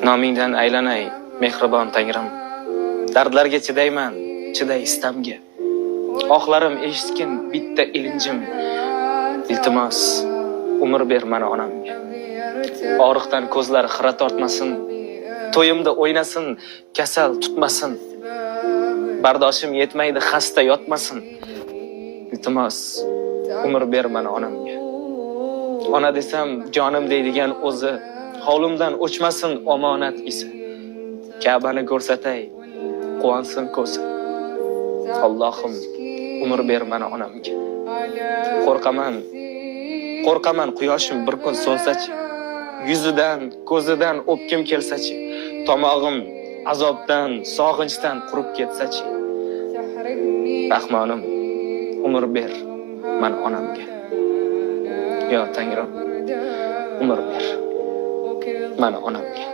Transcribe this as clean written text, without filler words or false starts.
nomingdan aylanay mehribon Tangrim. Dardlarga chidayman, chiday istamga. Oqlarim eshitgin bitta ilinjim. Iltimos, umr ber mana onamga. Og'riqdan ko'zlari xira tortmasin, to'yimda o'ynasin, kasal tutmasin. Bardoshim yetmaydi, xasta yotmasin. Iltimos, umr ber mana onamga. Ona desam jonim deydigan o'zi, hovlimdan o'chmasin omonat isi. Ka'bani ko'rsatay, quvonsin ko'zi. Allohim, umr ber mana onamga. Qo'rqaman quyoshim bir kun so'nsachi. Yuzidan, ko'zidan o'pkim kelsachi. Tomog'im azobdan, sog'inchdan qurib ketsachi. Rahmonim, umr ber mana onamga. Yo Tangrim, umr ber mana onamga.